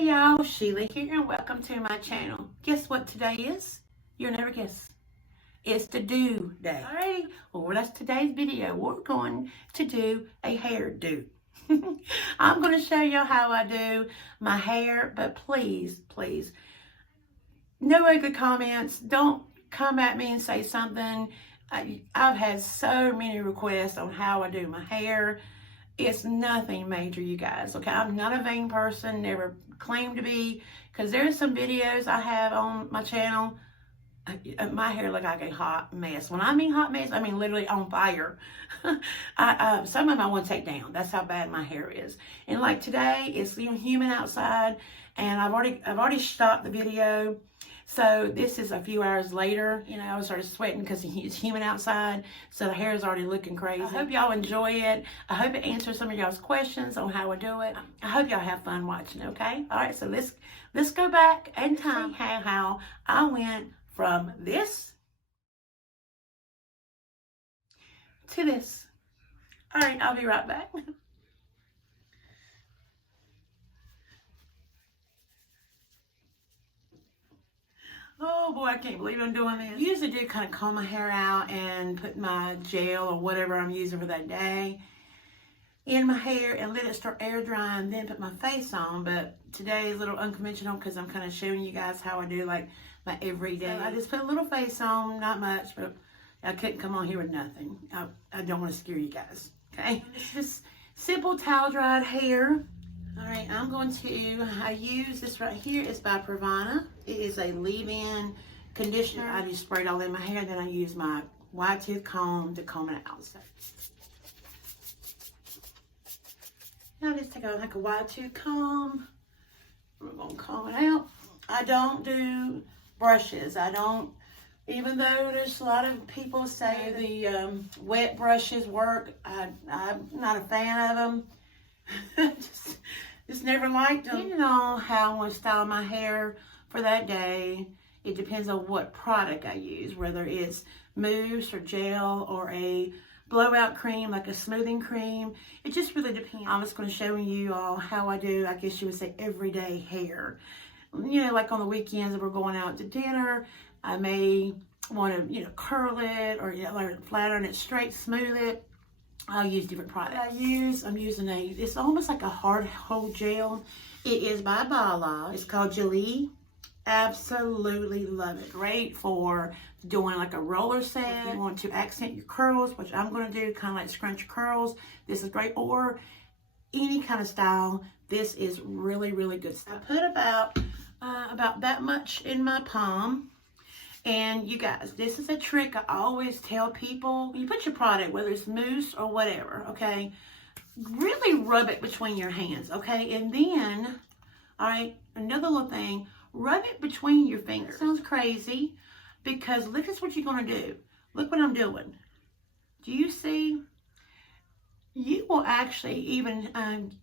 Hey y'all, Sheila here and welcome to my channel. Guess what today is? You'll never guess. It's the do day. Alright, well that's today's video. We're going to do a hairdo. I'm going to show you how I do my hair, but please, no ugly comments. Don't come at me and say something. I've had so many requests on how I do my hair. It's nothing major, you guys, okay? I'm not a vain person, never claimed to be, because there's some videos I have on my channel. My hair look like a hot mess. When I mean hot mess, I mean literally on fire. Some of them I want to take down. That's how bad my hair is. And like today, it's humid outside, and I've already stopped the video. So this is a few hours later. You know, I started sweating because it's humid outside. So the hair is already looking crazy. I hope y'all enjoy it. I hope it answers some of y'all's questions on how I do it. I hope y'all have fun watching, okay? All right, so let's go back in time how I went from this to this. All right, I'll be right back. Oh boy, I can't believe I'm doing this. I usually do kind of comb my hair out and put my gel or whatever I'm using for that day in my hair and let it start air drying, then put my face on. But today is a little unconventional because I'm kind of showing you guys how I do like my everyday. So I just put a little face on, not much, but I couldn't come on here with nothing. I don't want to scare you guys, okay? It's just simple towel dried hair. All right, I use this right here. It's by Pravana. It is a leave-in conditioner. I just spray it all in my hair, then I use my wide tooth comb to comb it out. So now I just take like a wide tooth comb. We're gonna comb it out. I don't do brushes. Even though there's a lot of people say the wet brushes work, I'm not a fan of them. just never liked them. Depending on how I want to style my hair for that day, it depends on what product I use, whether it's mousse or gel or a blowout cream, like a smoothing cream. It just really depends. I'm just going to show you all how I do, I guess you would say, everyday hair. You know, like on the weekends if we're going out to dinner, I may want to, curl it or flat iron it straight, smooth it. I'll use different products. I'm using it's almost like a hard hold gel. It is by Biolage. It's called Gelee. Absolutely love it. Great for doing like a roller set. If you want to accent your curls, which I'm going to do, kind of like scrunch your curls. This is great. Or any kind of style. This is really, really good stuff. I put about that much in my palm. And you guys, this is a trick I always tell people. You put your product, whether it's mousse or whatever, okay, really rub it between your hands, okay? And then, all right, another little thing, rub it between your fingers. Sounds crazy, because look at what you're going to do. Look what I'm doing. Do you see? You will actually even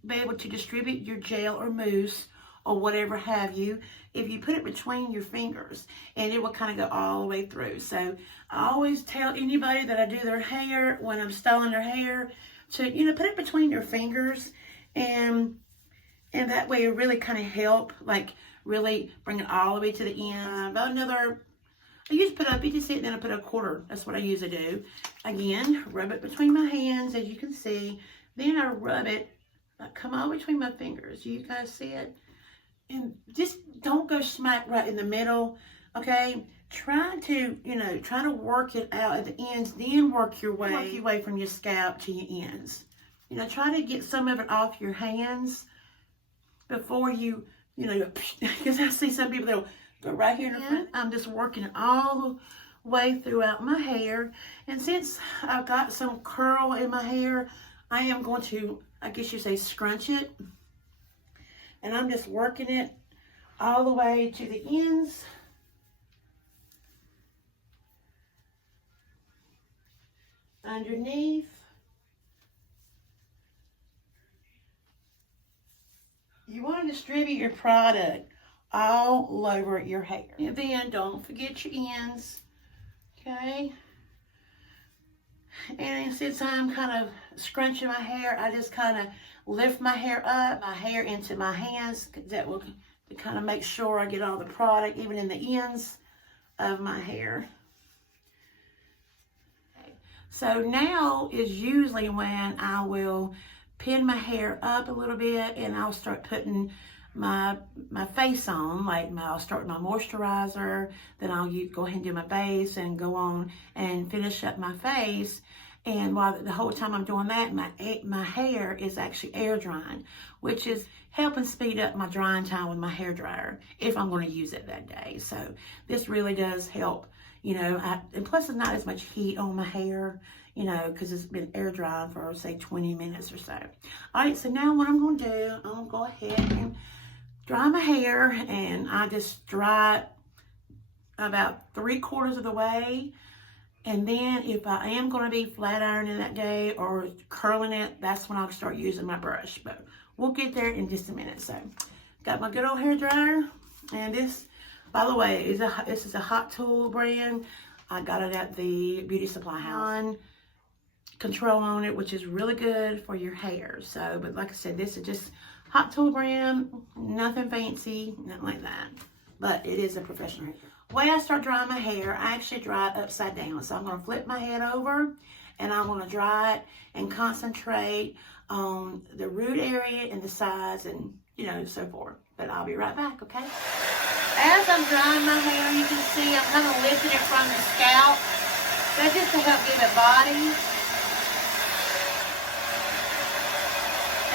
be able to distribute your gel or mousse or whatever have you, if you put it between your fingers, and it will kind of go all the way through. So I always tell anybody that I do their hair, when I'm styling their hair, to, put it between your fingers, and that way it really kind of help, like really bring it all the way to the end. About another, I usually put up, you can see it, then I put a quarter. That's what I usually do. Again, rub it between my hands, as you can see. Then I rub it, come all between my fingers. You guys see it? And just don't go smack right in the middle, okay? Try to work it out at the ends, then work your way from your scalp to your ends. Try to get some of it off your hands before you, because I see some people, they'll go right here in the front. I'm just working it all the way throughout my hair. And since I've got some curl in my hair, I am going to, I guess you say, scrunch it. And I'm just working it all the way to the ends. Underneath. You want to distribute your product all over your hair. And then don't forget your ends. Okay. And since I'm kind of scrunching my hair, I just kind of lift my hair up, my hair into my hands. That will kind of make sure I get all the product, even in the ends of my hair. So now is usually when I will pin my hair up a little bit and I'll start putting my face on. Like I'll start with my moisturizer, then I'll go ahead and do my base and go on and finish up my face. And while the whole time I'm doing that, my hair is actually air drying, which is helping speed up my drying time with my hair dryer if I'm going to use it that day. So this really does help, you know, and plus it's not as much heat on my hair, you know, because it's been air drying for, say, 20 minutes or so. All right, so now what I'm going to do, I'm going to go ahead and dry my hair, and I just dry it about 3/4 of the way. And then if I am going to be flat ironing that day or curling it, that's when I'll start using my brush. But we'll get there in just a minute. So got my good old hair dryer, and this, by the way, this is a Hot Tool brand. I got it at the beauty supply house. Control on it, which is really good for your hair. So, but like I said, this is just Hot Tool brand, nothing fancy, nothing like that. But it is a professional hair. The way I start drying my hair, I actually dry it upside down. So I'm going to flip my head over, and I'm going to dry it and concentrate on the root area and the sides and, you know, so forth. But I'll be right back, okay? As I'm drying my hair, you can see I'm kind of lifting it from the scalp. That's just to help give it body.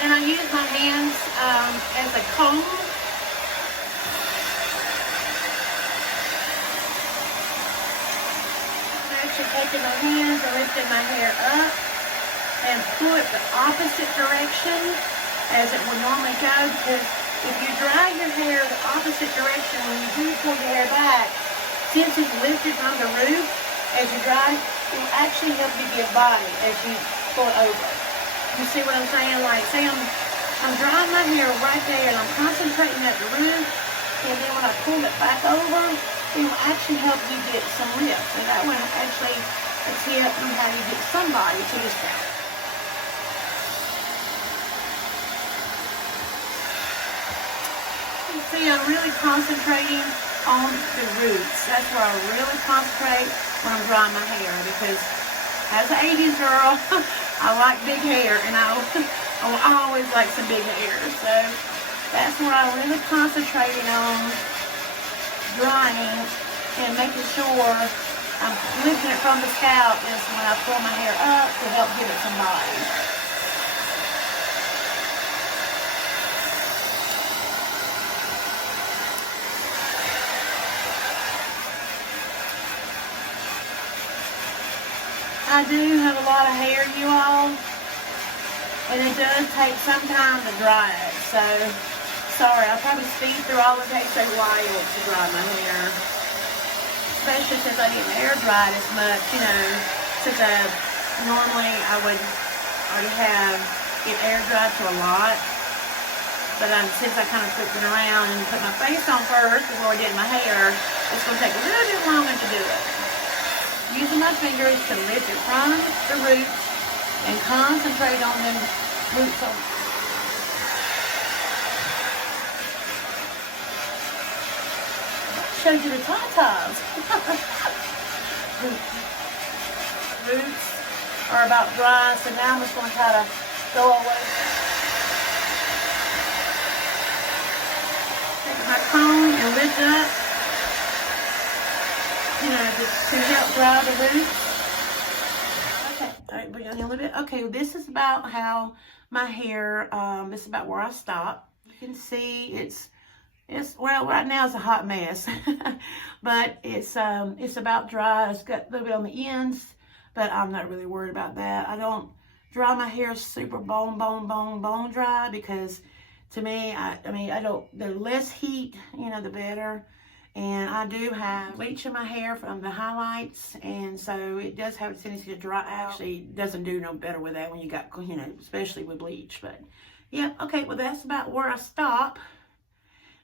And I use my hands as a comb. Taking my hands and lifting my hair up and pull it the opposite direction as it would normally go, because if you dry your hair the opposite direction when you do pull your hair back, since it's lifted from the root, as you dry, it will actually help you give body as you pull it over. You see what I'm saying? Like, say I'm drying my hair right there and I'm concentrating at the root, and then when I pull it back over, it will actually help you get some lift. And that will actually a tip on how you get somebody to the scalp. You see, I'm really concentrating on the roots. That's where I really concentrate when I'm drying my hair, because as an 80s girl, I like big hair, and I always like some big hair. So that's where I'm really concentrating on drying and making sure I'm lifting it from the scalp is when I pull my hair up to help give it some body. I do have a lot of hair, you all, and it does take some time to dry it, so sorry, I'll probably speed through all of it. It takes a while to dry my hair, especially since I didn't air dry it as much, you know, since normally I would already have it air dried to a lot, but since I kind of flipped it around and put my face on first before I did my hair, it's going to take a little bit longer to do it. Using my fingers to lift it from the roots and concentrate on them roots. Showed you the tatas. Roots are about dry, so now I'm just going to try to go away. Take my comb and lift up, you know, just to help dry the roots. Okay, all right, bring it down a little bit. Okay, this is about how my hair, this is about where I stop. You can see it's well, right now it's a hot mess, but it's about dry. It's got a little bit on the ends, but I'm not really worried about that. I don't dry my hair super bone dry, because to me, I mean, the less heat, you know, the better. And I do have bleach in my hair from the highlights, and so it does have a tendency to dry out. Actually, doesn't do no better with that when you got, you know, especially with bleach. But yeah, okay, well, that's about where I stop.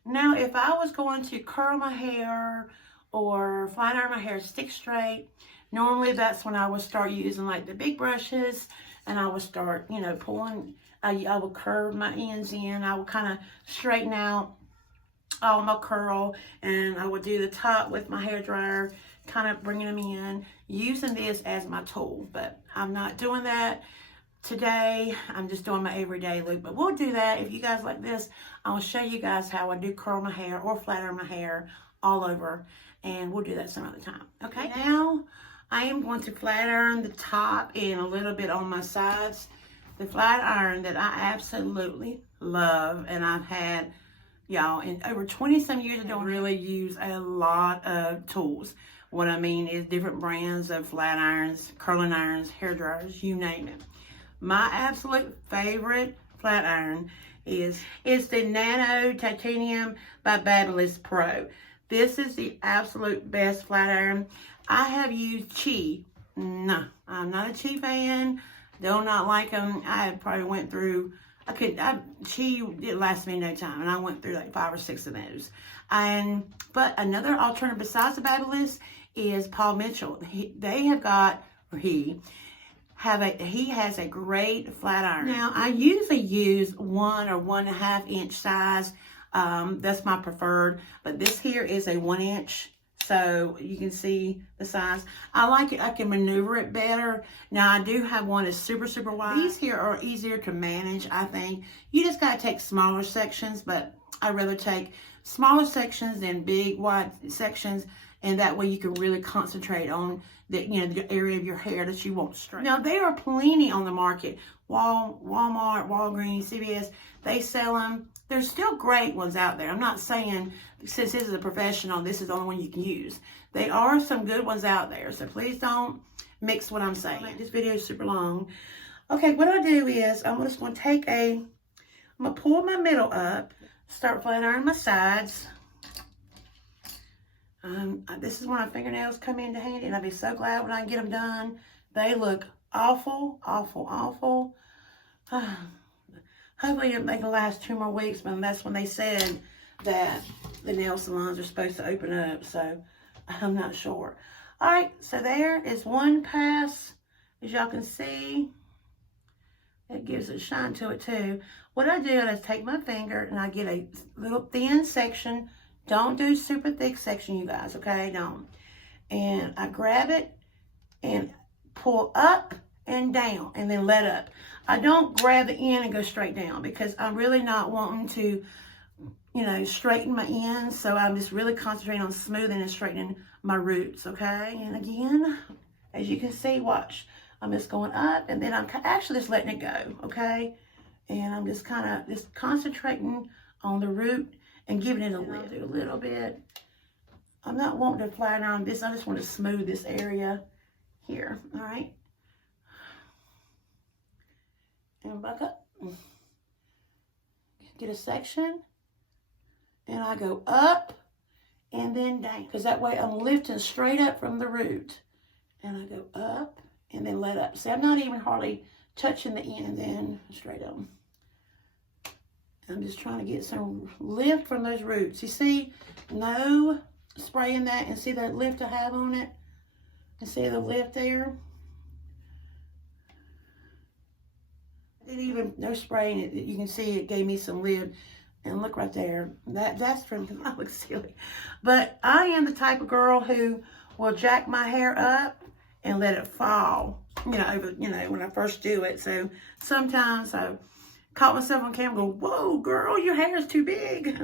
Now, if I was going to curl my hair or flat iron my hair stick straight, Normally that's when I would start using like the big brushes, and I would start, you know, pulling, I would curve my ends in. I would kind of straighten out all my curl, and I would do the top with my hair dryer, kind of bringing them in, using this as my tool. But I'm not doing that today. I'm just doing my everyday look, but we'll do that. If you guys like this, I'll show you guys how I do curl my hair or flat iron my hair all over, and we'll do that some other time. Okay, now I am going to flat iron the top and a little bit on my sides. The flat iron that I absolutely love, and I've had, y'all, in over 20 some years, I don't really use a lot of tools. What I mean is different brands of flat irons, curling irons, hair dryers, you name it. My absolute favorite flat iron is the Nano Titanium by Biolage Pro. This is the absolute best flat iron. I have used Chi. No, I'm not a Chi fan. Do not like them. I probably went through, Chi didn't last me no time, and I went through like 5 or 6 of those. But another alternative besides the Biolage is Paul Mitchell. He has a great flat iron. Now, I usually use 1 or 1.5 inch size. That's my preferred, but this here is a 1 inch, so you can see the size. I like it. I can maneuver it better. Now, I do have one that's super, super wide. These here are easier to manage, I think. You just got to take smaller sections, but I'd rather take smaller sections than big, wide sections, and that way you can really concentrate on the, you know, the area of your hair that you want straight. Now, there are plenty on the market. Walmart, Walgreens, CVS, they sell them. There's still great ones out there. I'm not saying, since this is a professional, this is the only one you can use. There are some good ones out there, so please don't mix what I'm saying. This video is super long. Okay, what I do is, I'm just going to pull my middle up, start flat ironing my sides. This is when my fingernails come into handy, and I'll be so glad when I can get them done. They look awful, awful, awful. Hopefully they can last 2 more weeks, but that's when they said that the nail salons are supposed to open up, so I'm not sure. All right, so there is one pass. As y'all can see, it gives a shine to it too. What I do is take my finger and I get a little thin section. Don't do super thick section, you guys, okay? Don't. And I grab it and pull up and down and then let up. I don't grab the end and go straight down because I'm really not wanting to, you know, straighten my ends. So I'm just really concentrating on smoothing and straightening my roots, okay? And again, as you can see, watch. I'm just going up, and then I'm actually just letting it go, okay? And I'm just kind of just concentrating on the root and giving it a lift a little bit. I'm not wanting to flat iron this. I just want to smooth this area here, all right? And back up. Get a section. And I go up and then down. Because that way I'm lifting straight up from the root. And I go up and then let up. See, I'm not even hardly touching the end, and then straight up. I'm just trying to get some lift from those roots. You see, no spraying that, and see that lift I have on it? And see the lift there? I didn't even, no spraying it. You can see it gave me some lift. And look right there. That's from, I look silly. But I am the type of girl who will jack my hair up and let it fall, you know, over, you know, when I first do it. So sometimes I caught myself on camera go, whoa, girl, your hair is too big.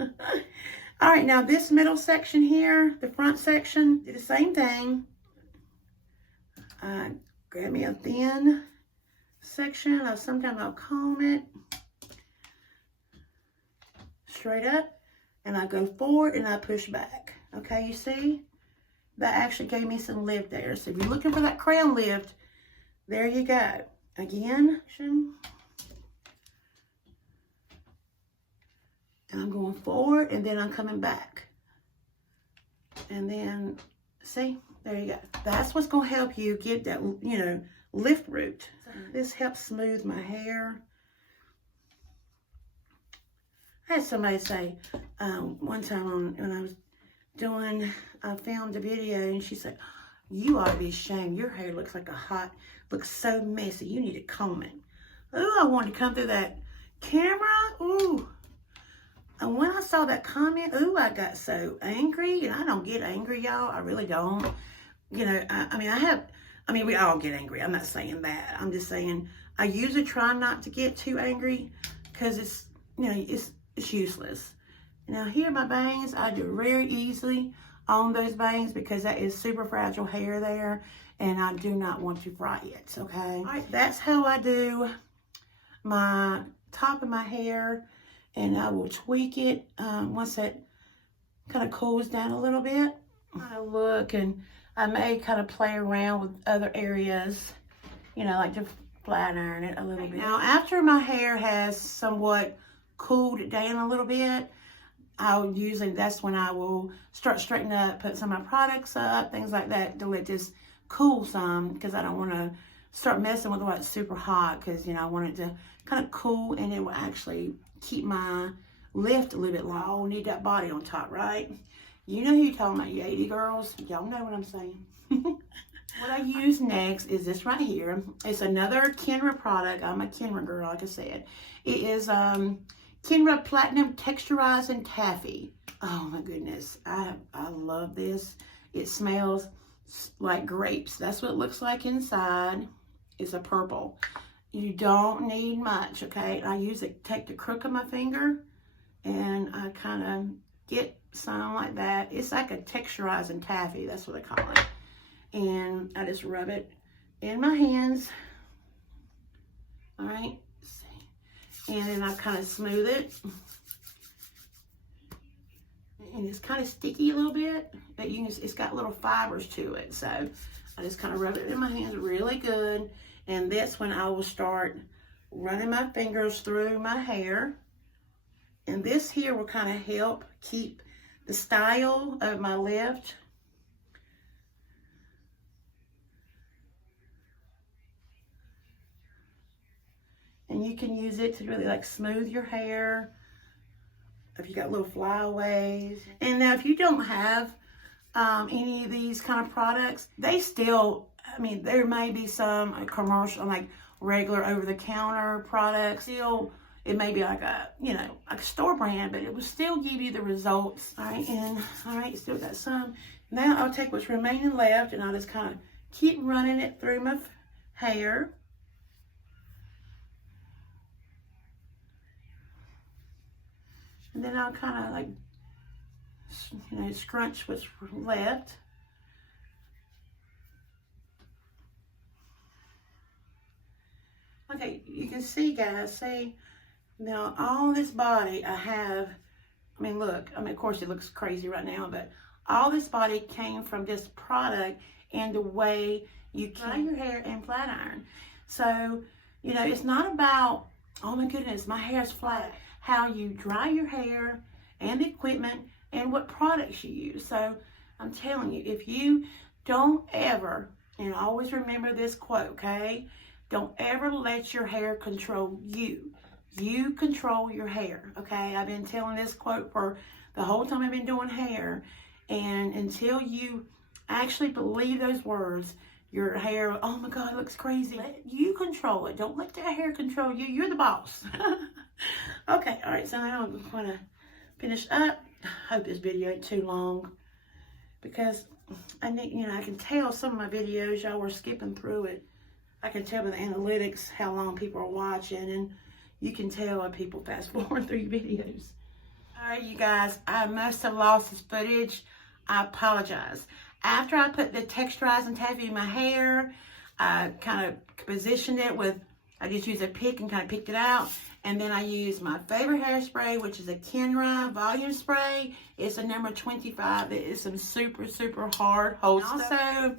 All right, now this middle section here, the front section, do the same thing. Grab me a thin section. Sometimes I'll comb it straight up, and I go forward and I push back. Okay, you see? That actually gave me some lift there. So if you're looking for that crown lift, there you go. Again, and I'm going forward, and then I'm coming back. And then, see, there you go. That's what's going to help you get that, you know, lift root. This helps smooth my hair. I had somebody say one time when I was doing, I filmed a video, and she said, You ought to be ashamed. Your hair looks like looks so messy. You need to comb it. Ooh, I wanted to come through that camera. Ooh. And when I saw that comment, ooh, I got so angry. And I don't get angry, y'all. I really don't. You know, I mean, we all get angry. I'm not saying that. I'm just saying I usually try not to get too angry because it's, you know, it's useless. Now here are my bangs. I do very easily on those bangs because that is super fragile hair there and I do not want to fry it, okay? All right, that's how I do my top of my hair, and I will tweak it once it kind of cools down a little bit. I look, and I may kind of play around with other areas, you know, like to flat iron it a little bit. Now, after my hair has somewhat cooled down a little bit, that's when I will start straightening up, put some of my products up, things like that, to let this cool some, because I don't want to start messing with what's super hot, because, you know, I want it to kind of cool, and it will actually keep my lift a little bit long. Need that body on top, right? You know who you're talking about, you 80 girls. Y'all know what I'm saying. What I use next is this right here. It's another Kenra product. I'm a Kenra girl, like I said. It is Kenra Platinum Texturizing Taffy. Oh my goodness, I love this. It smells like grapes. That's what it looks like inside. It's a purple. You don't need much, okay? I take the crook of my finger and I kind of get some like that. It's like a texturizing taffy, that's what I call it. And I just rub it in my hands. All right, and then I kind of smooth it. And it's kind of sticky a little bit, but it's got little fibers to it. So I just kind of rub it in my hands really good. And that's when I will start running my fingers through my hair. And this here will kind of help keep the style of my lift. And you can use it to really like smooth your hair if you got little flyaways. And now if you don't have any of these kind of products, they still, I mean, there may be some commercial, like regular over-the-counter products. Still, it may be like a, you know, like a store brand, but it will still give you the results. All right, and all right, still got some. Now I'll take what's remaining left, and I'll just kind of keep running it through my hair. And then I'll kind of like, you know, scrunch what's left. Okay, you can see, guys, see, now all this body I have, I mean, look, I mean, of course it looks crazy right now, but all this body came from this product and the way you dry your hair and flat iron. So, you know, it's not about, oh my goodness, my hair's flat. How you dry your hair and the equipment and what products you use. So I'm telling you, if you don't ever, and always remember this quote, okay? Don't ever let your hair control you. You control your hair, okay? I've been telling this quote for the whole time I've been doing hair, and until you actually believe those words, your hair, oh my God, it looks crazy. You control it. Don't let that hair control you. You're the boss. Okay, all right, so now I'm going to finish up. I hope this video ain't too long, because I need, you know, I can tell some of my videos, y'all were skipping through it. I can tell by the analytics how long people are watching, and you can tell when people fast forward through videos. All right, you guys, I must have lost this footage. I apologize. After I put the texturizing taffy in my hair, I kind of positioned it with, I just used a pick and kind of picked it out. And then I used my favorite hairspray, which is a Kenra volume spray. It's a number 25. It is some super, super hard hold stuff.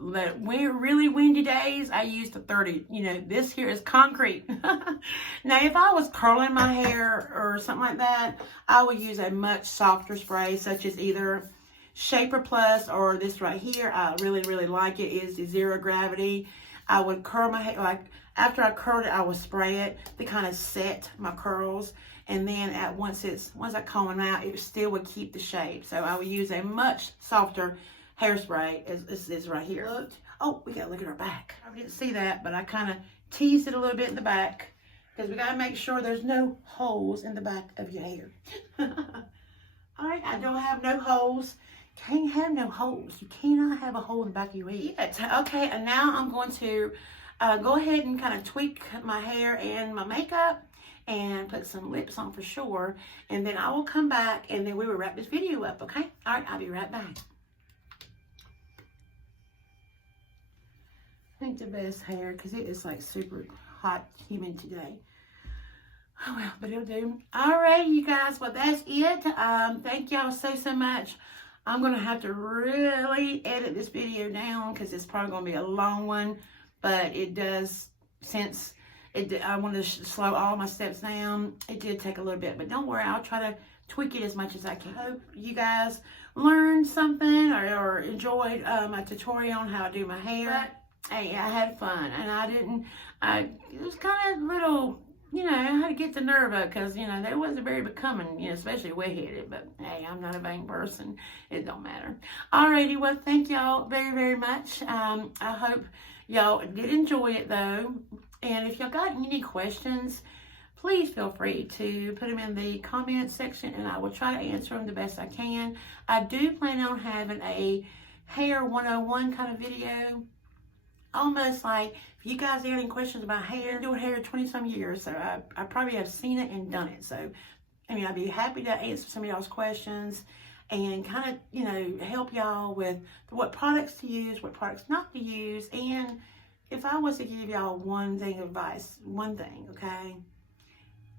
Also, really windy days, I used the 30. You know, this here is concrete. Now, if I was curling my hair or something like that, I would use a much softer spray, such as either Shaper Plus or this right here. I really, really like it. It is the Zero Gravity. I would curl my hair, like after I curled it, I would spray it to kind of set my curls. And then once I comb them out, it still would keep the shape. So I would use a much softer Hairspray is right here. Look. Oh, we gotta look at our back. I didn't see that, but I kind of teased it a little bit in the back because we gotta make sure there's no holes in the back of your hair. All right, I don't have no holes. Can't have no holes. You cannot have a hole in the back of your head. Okay, and now I'm going to go ahead and kind of tweak my hair and my makeup and put some lips on for sure. And then I will come back and then we will wrap this video up, okay? All right, I'll be right back. I think the best hair because it is like super hot, humid today. Oh well, but it'll do. All right, you guys. Well, that's it. Thank y'all so much. I'm gonna have to really edit this video down because it's probably gonna be a long one. But it does, since I want to slow all my steps down. It did take a little bit, but don't worry. I'll try to tweak it as much as I can. Hope you guys learned something or enjoyed my tutorial on how to do my hair. But, hey, I had fun, and it was kind of little, you know, I had to get the nerve up because, you know, that wasn't very becoming, you know, especially wet-headed. But, hey, I'm not a vain person. It don't matter. Alrighty, well, thank y'all very much. I hope y'all did enjoy it, though. And if y'all got any questions, please feel free to put them in the comment section, and I will try to answer them the best I can. I do plan on having a hair 101 kind of video. Almost like, if you guys have any questions about hair, doing hair 20-some years, so I probably have seen it and done it. So, I mean, I'd be happy to answer some of y'all's questions and kind of, you know, help y'all with what products to use, what products not to use. And if I was to give y'all one thing of advice, one thing, okay?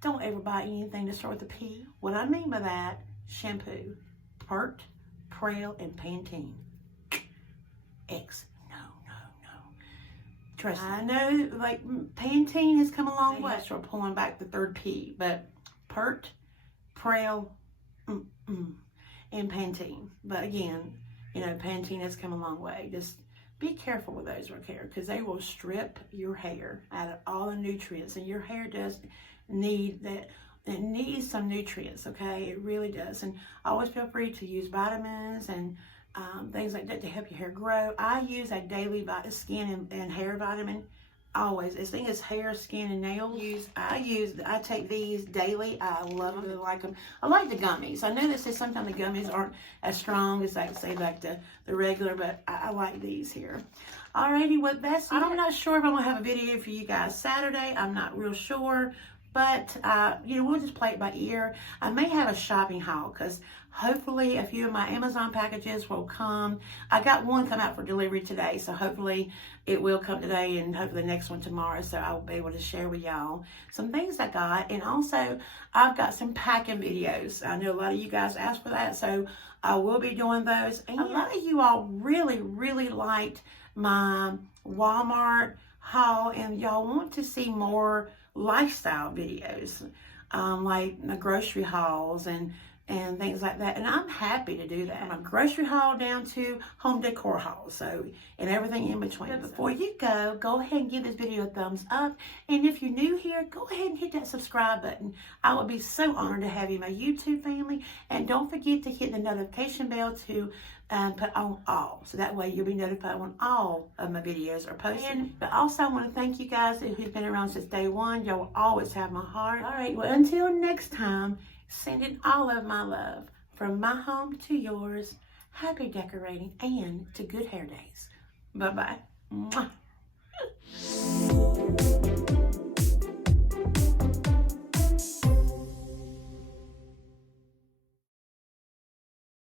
Don't ever buy anything to start with a P. What I mean by that, shampoo, Pert, Prel, and Pantene. X. Trust me. I know, like, Pantene has come a long way. Start pulling back the third P, but Pert, Prel, and Pantene. But again, you know, Pantene has come a long way. Just be careful with those right here because they will strip your hair out of all the nutrients, and your hair does need that. It needs some nutrients, okay? It really does. And always feel free to use vitamins and things like that to help your hair grow. I use a daily skin and hair vitamin. Always. As thing as hair, skin, and nails. I take these daily. I love them. I like them. I like the gummies. I know that sometimes the gummies aren't as strong as like the regular, but I like these here. Alrighty, well that's it. I'm not sure if I'm gonna have a video for you guys Saturday. I'm not real sure. But, you know, we'll just play it by ear. I may have a shopping haul because hopefully a few of my Amazon packages will come. I got one come out for delivery today, so hopefully it will come today and hopefully the next one tomorrow. So I'll be able to share with y'all some things I got. And also, I've got some packing videos. I know a lot of you guys asked for that, so I will be doing those. And a lot of you all really liked my Walmart haul, and y'all want to see more lifestyle videos, like the grocery hauls and things like that. And I'm happy to do that. I'm a grocery haul down to home decor haul, so, and everything in between. Before you go ahead and give this video a thumbs up. And if you're new here, go ahead and hit that subscribe button. I would be so honored to have you in my YouTube family. And don't forget to hit the notification bell to put on all, so that way you'll be notified when all of my videos are posted. But also I want to thank you guys who've been around since day one. Y'all will always have my heart. All right, well, until next time, sending all of my love from my home to yours. Happy decorating and to good hair days. Bye-bye.